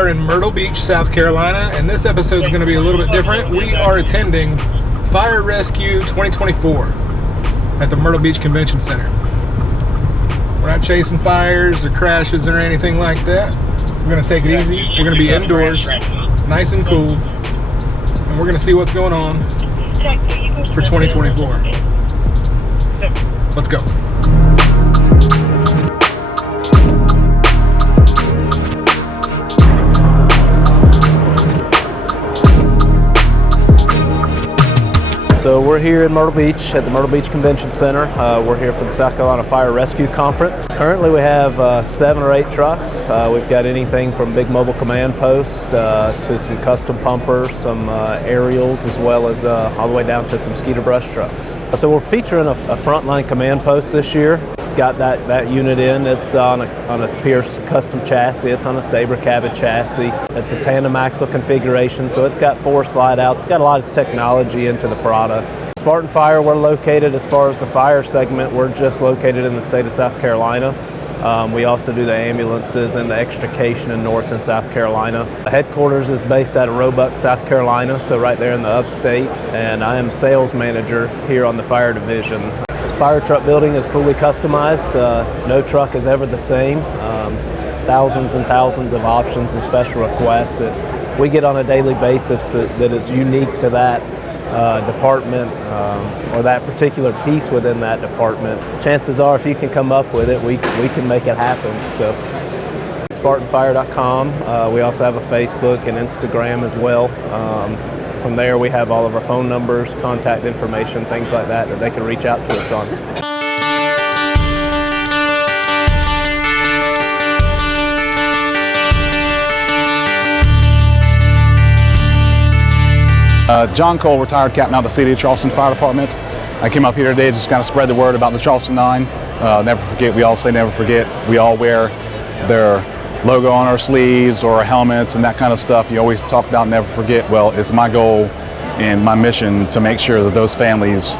are in Myrtle Beach, South Carolina, and this episode is going to be a little bit different. We are attending Fire Rescue 2024 at the Myrtle Beach Convention Center. We're not chasing fires or crashes or anything like that. We're going to take it easy. We're going to be indoors, nice and cool, and we're going to see what's going on for 2024. Let's go. So we're here in Myrtle Beach at the Myrtle Beach Convention Center. We're here for the South Carolina Fire Rescue Conference. Currently we have 7 or 8 trucks. We've got anything from big mobile command posts to some custom pumpers, some aerials, as well as all the way down to some skeeter brush trucks. So we're featuring a frontline command post this year. Got that unit in. It's on a Pierce custom chassis. It's on a Sabre cabin chassis. It's a tandem axle configuration, so it's got 4 slide outs. It's got a lot of technology into the product. Spartan Fire, we're located, as far as the fire segment, we're just located in the state of South Carolina. We also do the ambulances and the extrication in North and South Carolina. The headquarters is based out of Roebuck, South Carolina, so right there in the upstate, and I am sales manager here on the fire division. Fire truck building is fully customized. No truck is ever the same. Thousands and thousands of options and special requests that we get on a daily basis that is unique to that department or that particular piece within that department. Chances are, if you can come up with it, we can make it happen. So SpartanFire.com. We also have a Facebook and Instagram as well. From there, we have all of our phone numbers, contact information, things like that they can reach out to us on. John Cole, retired captain out of the City of Charleston Fire Department. I came up here today to just kind of spread the word about the Charleston 9. Never forget, we all say never forget. We all wear their logo on our sleeves or our helmets and that kind of stuff. You always talk about never forget. Well, it's my goal and my mission to make sure that those families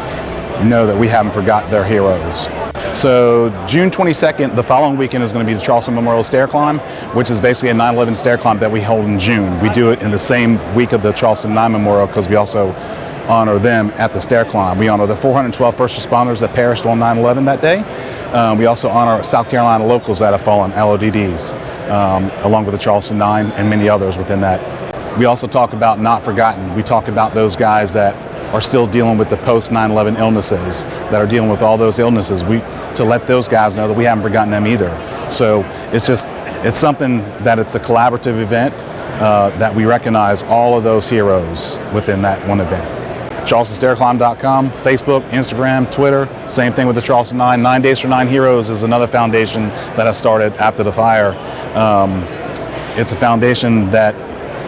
know that we haven't forgot their heroes. So June 22nd, the following weekend, is going to be the Charleston Memorial Stair Climb, which is basically a 9/11 stair climb that we hold in June. We do it in the same week of the Charleston 9 Memorial because we also honor them at the stair climb. We honor the 412 first responders that perished on 9/11 that day. We also honor South Carolina locals that have fallen, LODDs, along with the Charleston 9 and many others within that. We also talk about not forgotten. We talk about those guys that are still dealing with the post 9/11 illnesses, that are dealing with all those illnesses. To let those guys know that we haven't forgotten them either. So it's something that it's a collaborative event that we recognize all of those heroes within that one event. CharlestonStairClimb.com, Facebook, Instagram, Twitter, same thing with the Charleston 9. 9 Days for 9 Heroes is another foundation that I started after the fire. It's a foundation that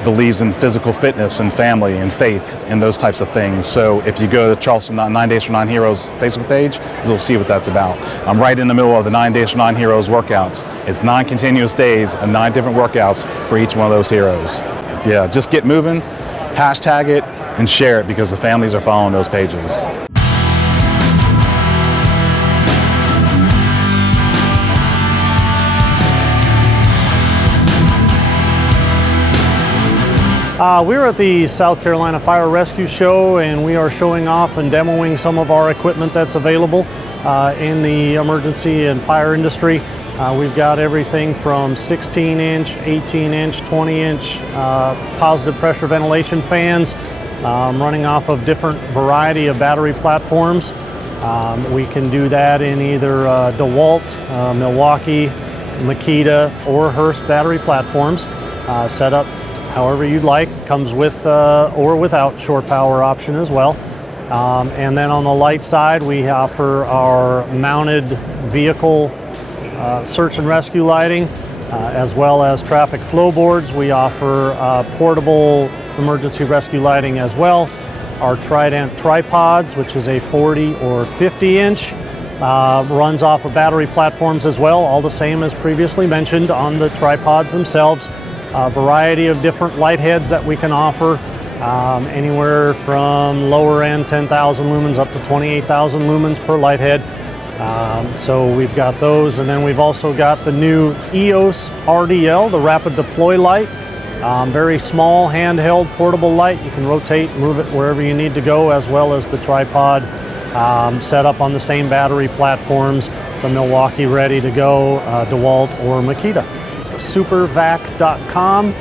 believes in physical fitness and family and faith and those types of things. So if you go to Charleston 9 Days for 9 Heroes Facebook page, you'll see what that's about. I'm right in the middle of the 9 Days for 9 Heroes workouts. It's 9 continuous days and 9 different workouts for each one of those heroes. Yeah, just get moving, hashtag it, and share it because the families are following those pages. We're at the South Carolina Fire Rescue Show, and we are showing off and demoing some of our equipment that's available in the emergency and fire industry. We've got everything from 16-inch, 18-inch, 20-inch positive pressure ventilation fans running off of different variety of battery platforms. We can do that in either DeWalt, Milwaukee, Makita, or Hurst battery platforms. Set up however you'd like. Comes with or without shore power option as well. And then on the light side, we offer our mounted vehicle search and rescue lighting, as well as traffic flow boards. We offer portable emergency rescue lighting as well. Our Trident tripods, which is a 40 or 50 inch, runs off of battery platforms as well, all the same as previously mentioned on the tripods themselves. A variety of different light heads that we can offer, anywhere from lower end 10,000 lumens up to 28,000 lumens per light head. So we've got those, and then we've also got the new EOS RDL, the rapid deploy light. Very small, handheld, portable light. You can rotate, move it wherever you need to go, as well as the tripod set up on the same battery platforms, the Milwaukee Ready to Go, DeWalt, or Makita. It's supervac.com,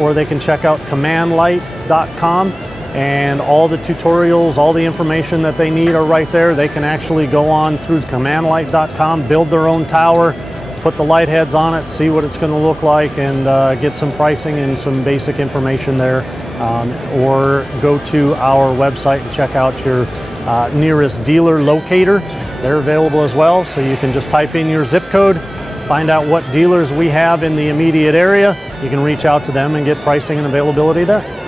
or they can check out commandlight.com, and all the tutorials, all the information that they need are right there. They can actually go on through commandlight.com, build their own tower, put the light heads on it, see what it's going to look like, and get some pricing and some basic information there. Or go to our website and check out your nearest dealer locator. They're available as well, so you can just type in your zip code, find out what dealers we have in the immediate area. You can reach out to them and get pricing and availability there.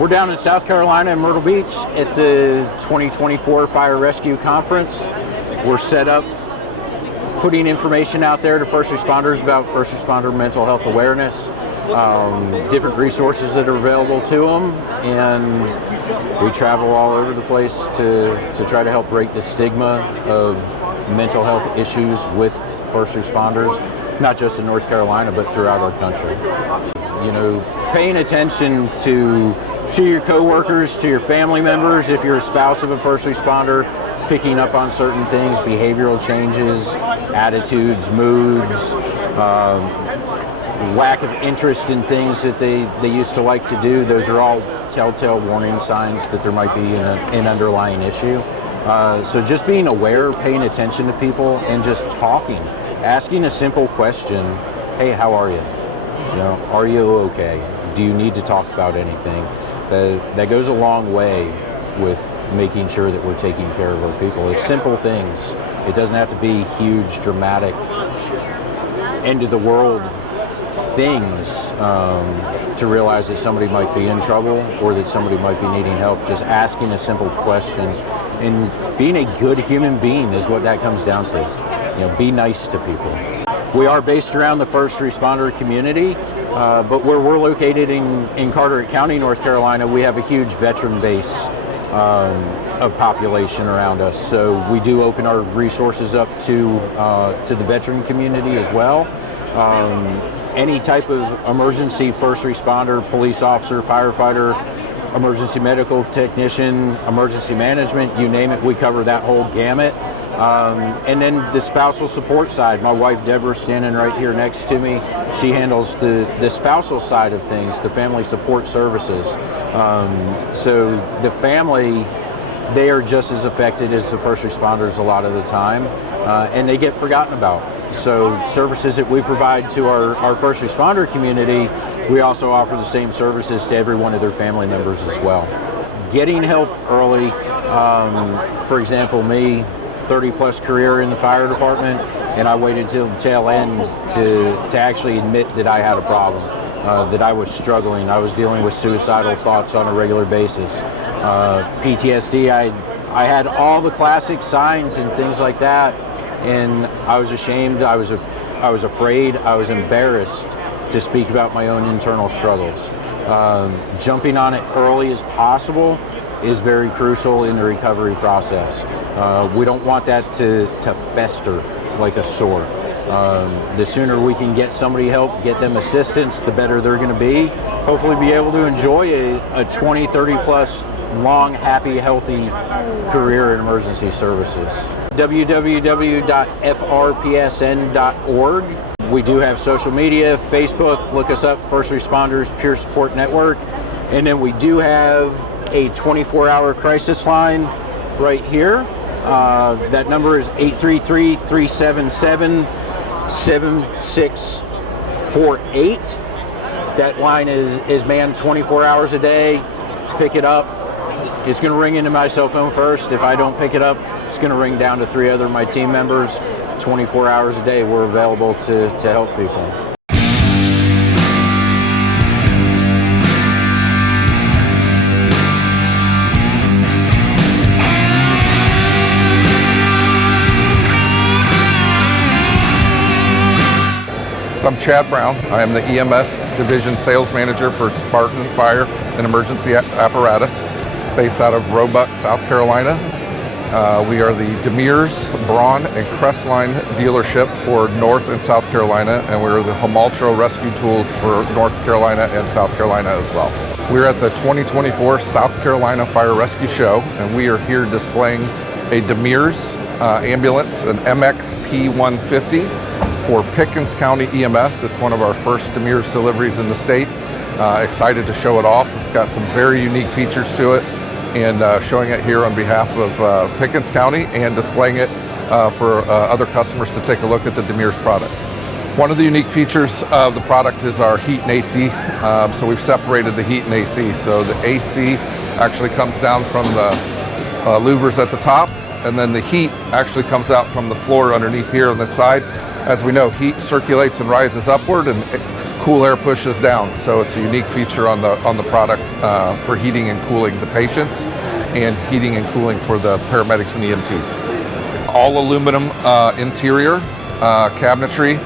We're down in South Carolina in Myrtle Beach at the 2024 Fire Rescue Conference. We're set up putting information out there to first responders about first responder mental health awareness, different resources that are available to them, and we travel all over the place to try to help break the stigma of mental health issues with first responders, not just in North Carolina, but throughout our country. You know, paying attention to your coworkers, to your family members, if you're a spouse of a first responder, picking up on certain things, behavioral changes, attitudes, moods, lack of interest in things that they used to like to do. Those are all telltale warning signs that there might be an underlying issue. So just being aware, paying attention to people, and just talking, asking a simple question, hey, how are you? You know, are you okay? Do you need to talk about anything? That goes a long way with making sure that we're taking care of our people. It's simple things. It doesn't have to be huge, dramatic, end of the world things to realize that somebody might be in trouble or that somebody might be needing help. Just asking a simple question and being a good human being is what that comes down to. You know, be nice to people. We are based around the first responder community, but where we're located in Carteret County, North Carolina, we have a huge veteran base of population around us. So we do open our resources up to the veteran community as well. Any type of emergency, first responder, police officer, firefighter, emergency medical technician, emergency management, you name it, we cover that whole gamut. And then the spousal support side. My wife Deborah, standing right here next to me, she handles the spousal side of things, the family support services. So the family, they are just as affected as the first responders a lot of the time, and they get forgotten about. So services that we provide to our first responder community, we also offer the same services to every one of their family members as well. Getting help early, for example, me, 30-plus career in the fire department, and I waited till the tail end to actually admit that I had a problem, that I was struggling. I was dealing with suicidal thoughts on a regular basis. PTSD, I had all the classic signs and things like that, and I was ashamed, I was afraid, I was embarrassed to speak about my own internal struggles. Jumping on it early as possible is very crucial in the recovery process. We don't want that to fester like a sore. The sooner we can get somebody help, get them assistance, the better they're going to be. Hopefully be able to enjoy a 20, 30 plus long, happy, healthy career in emergency services. www.frpsn.org. We do have social media, Facebook, look us up, First Responders Peer Support Network. And then we do have a 24-hour crisis line right here. That number is 833-377-7648. That line is manned 24 hours a day. Pick it up. It's going to ring into my cell phone first. If I don't pick it up, it's going to ring down to 3 other of my team members. 24 hours a day, we're available to help people. So I'm Chad Brown. I am the EMS Division Sales Manager for Spartan Fire and Emergency Apparatus, based out of Roebuck, South Carolina. We are the Demers, Braun, and Crestline dealership for North and South Carolina, and we're the Homaltro Rescue Tools for North Carolina and South Carolina as well. We're at the 2024 South Carolina Fire Rescue Show, and we are here displaying a Demers ambulance, an MXP-150 for Pickens County EMS. It's one of our first Demers deliveries in the state. Excited to show it off. It's got some very unique features to it, and showing it here on behalf of Pickens County and displaying it for other customers to take a look at the Demers product. One of the unique features of the product is our heat and AC. So we've separated the heat and AC. So the AC actually comes down from the louvers at the top, and then the heat actually comes out from the floor underneath here on this side. As we know, heat circulates and rises upward, and cool air pushes down. So it's a unique feature on the product for heating and cooling the patients, and heating and cooling for the paramedics and EMTs. All aluminum interior cabinetry,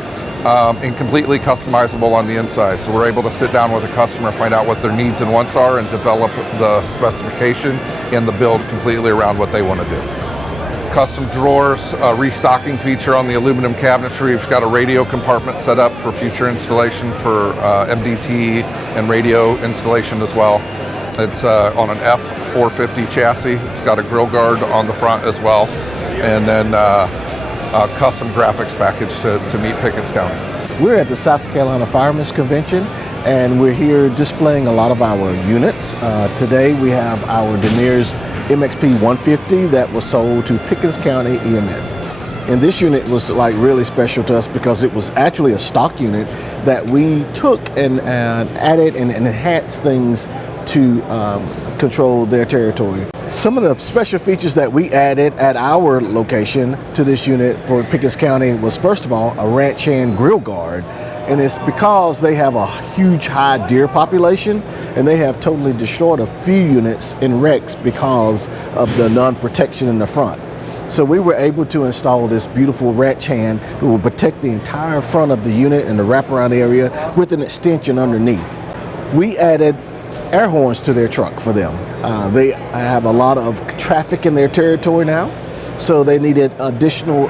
and completely customizable on the inside. So we're able to sit down with a customer, find out what their needs and wants are, and develop the specification and the build completely around what they want to do. Custom drawers, restocking feature on the aluminum cabinetry. We've got a radio compartment set up for future installation for MDT and radio installation as well. It's on an F450 chassis. It's got a grill guard on the front as well, and then a custom graphics package to meet Pickens County. We're at the South Carolina Firemen's Convention, and we're here displaying a lot of our units. Today we have our Demers MXP 150 that was sold to Pickens County EMS. And this unit was like really special to us because it was actually a stock unit that we took and added and enhanced things to control their territory. Some of the special features that we added at our location to this unit for Pickens County was, first of all, a ranch hand grill guard. And it's because they have a huge high deer population, and they have totally destroyed a few units in wrecks because of the non-protection in the front. So we were able to install this beautiful ranch hand that will protect the entire front of the unit and the wraparound area with an extension underneath. We added air horns to their truck for them. They have a lot of traffic in their territory now, so they needed additional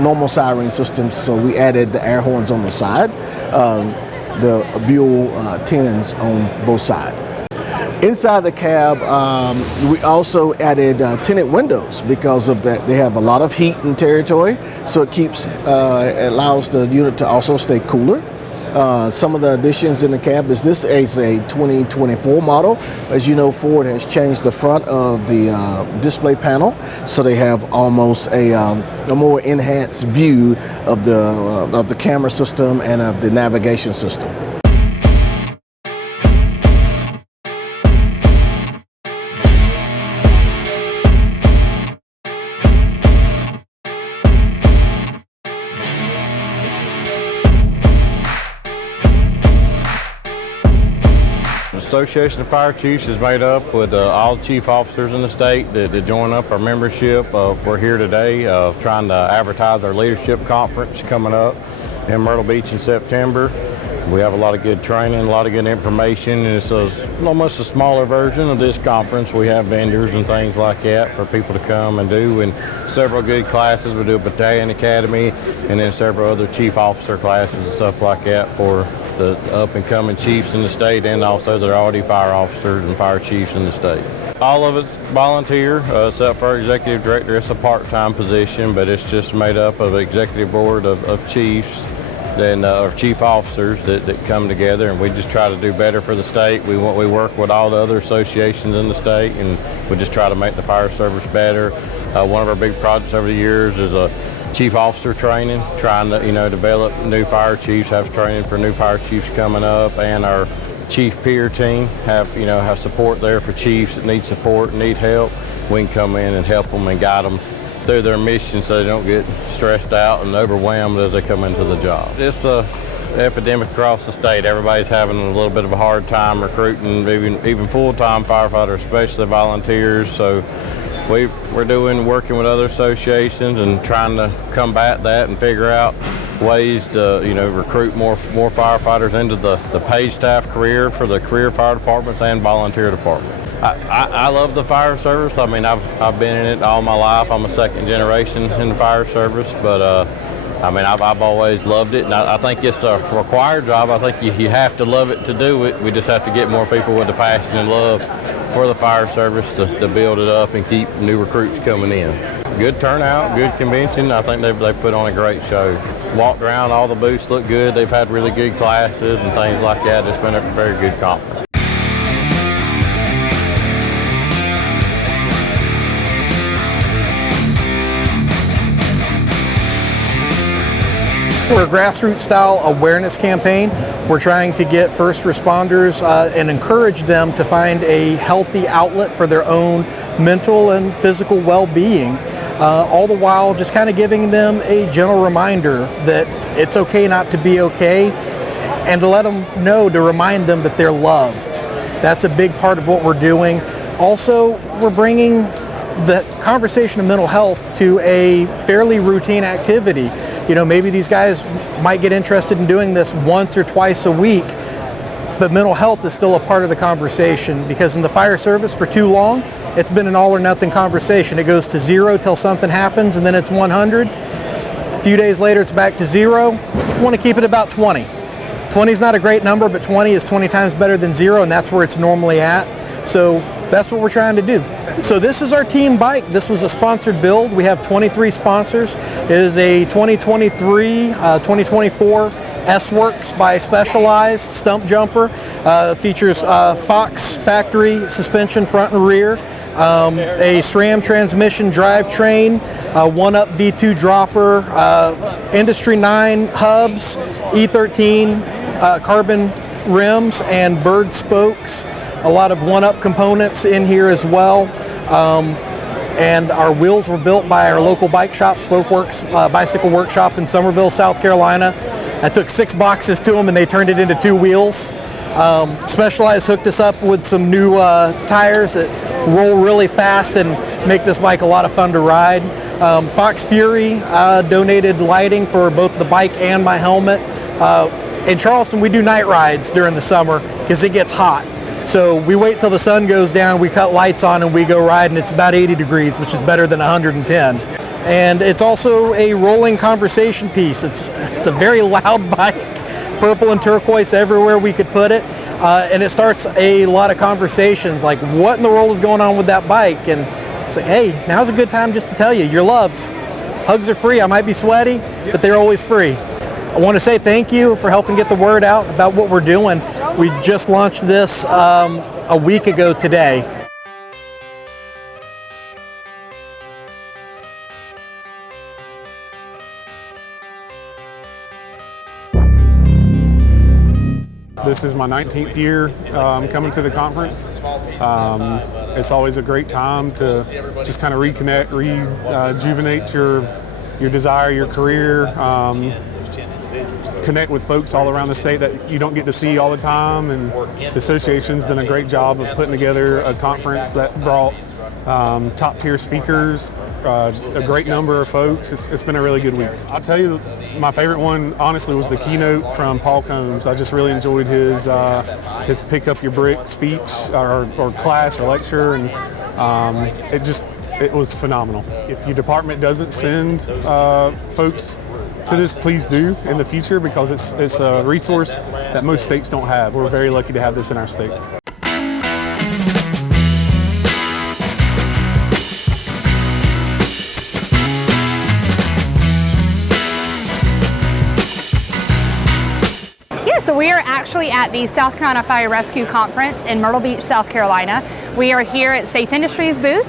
normal siren systems, so we added the air horns on the side, the Buell tenons on both sides. Inside the cab, we also added tinted windows because of that. They have a lot of heat in territory, so it allows the unit to also stay cooler. Some of the additions in the cab is this is a 2024 model. As you know, Ford has changed the front of the display panel, so they have almost a more enhanced view of the camera system and of the navigation system. The Association of Fire Chiefs is made up with all chief officers in the state that join up our membership. We're here today trying to advertise our leadership conference coming up in Myrtle Beach in September. We have a lot of good training, a lot of good information, and it's almost a smaller version of this conference. We have vendors and things like that for people to come and do, and several good classes. We do a battalion academy and then several other chief officer classes and stuff like that for the up-and-coming chiefs in the state, and also that are already fire officers and fire chiefs in the state. All of it's volunteer, except for our executive director. It's a part-time position, but it's just made up of an executive board of chiefs or chief officers that come together, and we just try to do better for the state. We work with all the other associations in the state, and we just try to make the fire service better. One of our big projects over the years is a chief officer training, trying to develop new fire chiefs, have training for new fire chiefs coming up, and our chief peer team have support there for chiefs that need support, need help. We can come in and help them and guide them through their mission so they don't get stressed out and overwhelmed as they come into the job. It's an epidemic across the state. Everybody's having a little bit of a hard time recruiting even full-time firefighters, especially volunteers. So we're working with other associations and trying to combat that and figure out ways to recruit more firefighters into the paid staff career for the career fire departments and volunteer departments. I love the fire service. I mean, I've been in it all my life. I'm a second generation in the fire service, but I've always loved it, and I think it's a required job. I think you have to love it to do it. We just have to get more people with the passion and love for the fire service to build it up and keep new recruits coming in. Good turnout, good convention. I think they've put on a great show. Walked around, all the booths look good. They've had really good classes and things like that. It's been a very good conference. We're a grassroots style awareness campaign. We're trying to get first responders and encourage them to find a healthy outlet for their own mental and physical well-being, all the while just kind of giving them a gentle reminder that it's okay not to be okay, and to let them know, to remind them that they're loved. That's a big part of what we're doing. Also, we're bringing the conversation of mental health to a fairly routine activity. Maybe these guys might get interested in doing this once or twice a week, but mental health is still a part of the conversation, because in the fire service for too long, it's been an all or nothing conversation. It goes to 0 till something happens, and then it's 100. A few days later, it's back to 0. We want to keep it about 20. 20 is not a great number, but 20 is 20 times better than 0, and that's where it's normally at. So that's what we're trying to do. So this is our team bike. This was a sponsored build. We have 23 sponsors. It is a 2023-2024 S-Works by Specialized stump jumper. Features Fox factory suspension front and rear, a SRAM transmission drivetrain, one-up V2 dropper, Industry 9 hubs, E13 carbon rims, and bird spokes. A lot of one-up components in here as well. And our wheels were built by our local bike shop, Spokeworks Bicycle Workshop in Somerville, South Carolina. I took 6 boxes to them and they turned it into 2 wheels. Specialized hooked us up with some new tires that roll really fast and make this bike a lot of fun to ride. Fox Fury donated lighting for both the bike and my helmet. In Charleston, we do night rides during the summer because it gets hot. So we wait till the sun goes down, we cut lights on, and we go ride, and it's about 80 degrees, which is better than 110. And it's also a rolling conversation piece. It's a very loud bike, purple and turquoise everywhere we could put it. And it starts a lot of conversations like, what in the world is going on with that bike? And it's like, hey, now's a good time just to tell you, you're loved. Hugs are free. I might be sweaty, but they're always free. I want to say thank you for helping get the word out about what we're doing. We just launched this a week ago today. This is my 19th year coming to the conference. It's always a great time to just kind of reconnect, rejuvenate your desire, your career, connect with folks all around the state that you don't get to see all the time. And the association's done a great job of putting together a conference that brought top tier speakers, a great number of folks. It's been a really good week. I'll tell you, my favorite one, honestly, was the keynote from Paul Combs. I just really enjoyed his pick up your brick speech or class or lecture, and it was phenomenal. If your department doesn't send folks to this, please do in the future, because it's a resource that most states don't have. We're very lucky to have this in our state. So we are actually at the South Carolina Fire Rescue Conference in Myrtle Beach, South Carolina. We are here at Safe Industries booth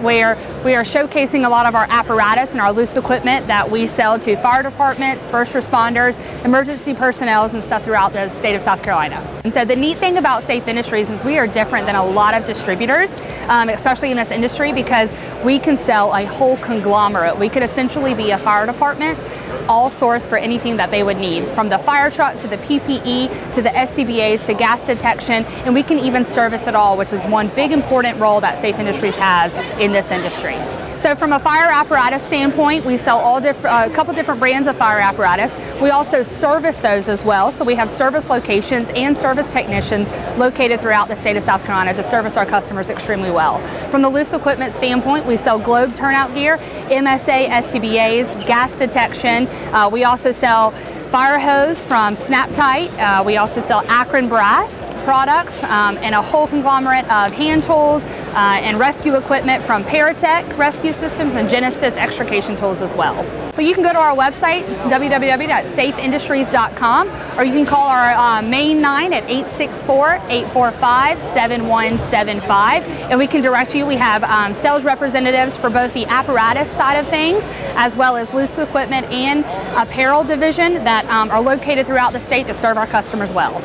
where we are showcasing a lot of our apparatus and our loose equipment that we sell to fire departments, first responders, emergency personnel, and stuff throughout the state of South Carolina. And so the neat thing about Safe Industries is we are different than a lot of distributors, especially in this industry, because we can sell a whole conglomerate. We could essentially be a fire department's all source for anything that they would need, from the fire truck to the PPE to the SCBAs to gas detection, and we can even service it all, which is one big important role that Safe Industries has in this industry. So from a fire apparatus standpoint, we sell a couple different brands of fire apparatus. We also service those as well. So we have service locations and service technicians located throughout the state of South Carolina to service our customers extremely well. From the loose equipment standpoint, we sell globe turnout gear, MSA, SCBAs, gas detection. We also sell fire hose from Snap Tight. We also sell Akron brass products and a whole conglomerate of hand tools and rescue equipment from Paratech Rescue Systems and Genesis extrication tools as well. So you can go to our website, it's www.safeindustries.com, or you can call our main line at 864-845-7175, and we can direct you. We have sales representatives for both the apparatus side of things as well as loose equipment and apparel division that are located throughout the state to serve our customers well.